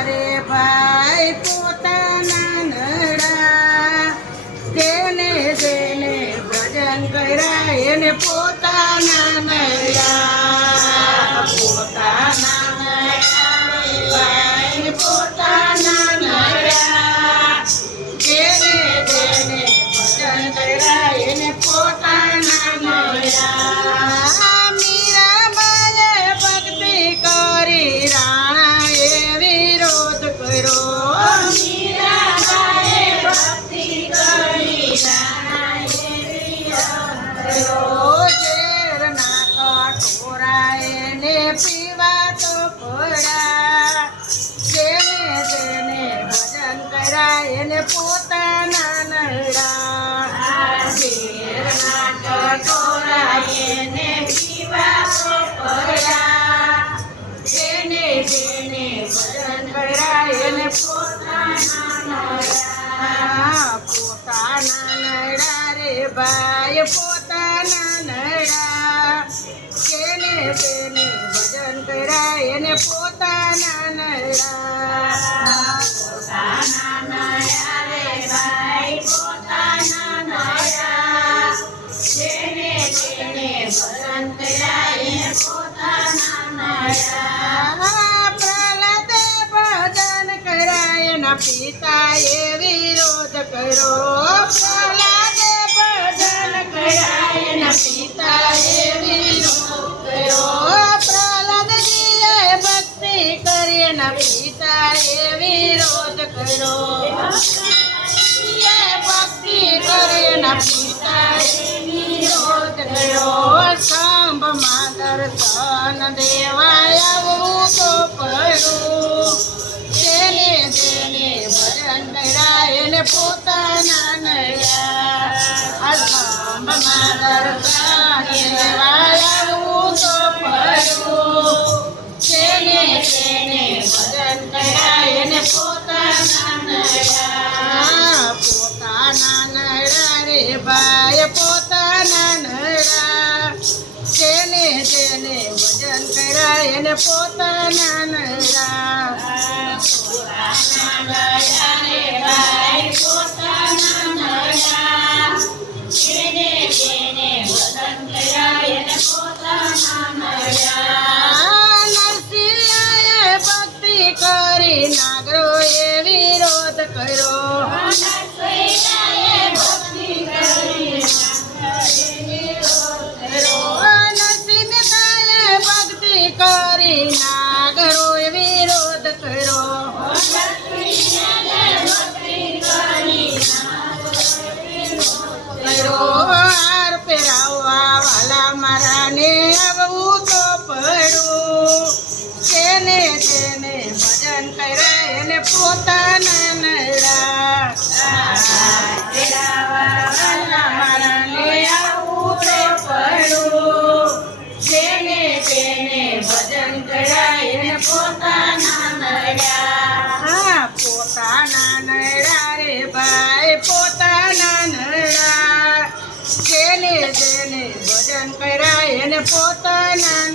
રે ભાઈ પોતાના નડા જેને જેને ભજન કર્યા એને પોતાના નડા પોતાના નડા રે ભાઈ પોતાના નડા જેને જેને ભજન કર્યા એને પોતાના નડા પીવા તો પડા જેને જેને ભજન કર્યા એને પોતાના નડા એને પીવા તો પડા જેને જેને ભજન કર્યા એને પોતાના નડા રે ભાઈ પોતાના નડા જેને જેને ભજન કર્યા એને પોતાના નડા રે ભાઈ પોતાના નડા જેને જેને ભજન કર્યા એને પોતાના નડા પ્રહલાદે ભજન કર્યા એના પિતાએ વિરોધ કર્યો પ્રહલાદે ભજન કર્યા એના પિતાએ વિરોધ કર્યો પ્રહલાદજીએ ભક્તિ કરી એના પિતાએ વિરોધ કર્યો ભક્તિ કરી એના પિતાએ વિરોધ કર્યો સ્તંભમાં દર્શન દેવાય આવવું તો પડ્યું જેને જેને ભજન કર્યા એને પોતાના નડા સ્તંભમાં દર્શન દેવાય આવવું તો પડ્યું જેને જેને ભજન કર્યા એને પોતાના નડા રે ભાઈ પોતાના નડા જેને જેને ભજન કર્યા એને પોતાના નડા રે ભાઈ પોતાના નડા જેને જેને ભજન કર્યા એને પોતાના નડા નરસિંહે ભક્તિ કરી નાગરોએ વિરોધ કર્યો કરી નાગરોએ વિરોધ કર્યો હાર પહેરાવવા વાલા મારાને આવવું તો પડ્યું જેને જેને ભજન કર્યા એને પોતાના નડા પહેરાવવા વાલા મારાને આવવું તો પડ્યું જેને જેને ભજન કર્યા એને પોતાના નડા પોતાના નડા રે ભાઈ પોતાના નડા જેને જેને ભજન કર્યા એને પોતાના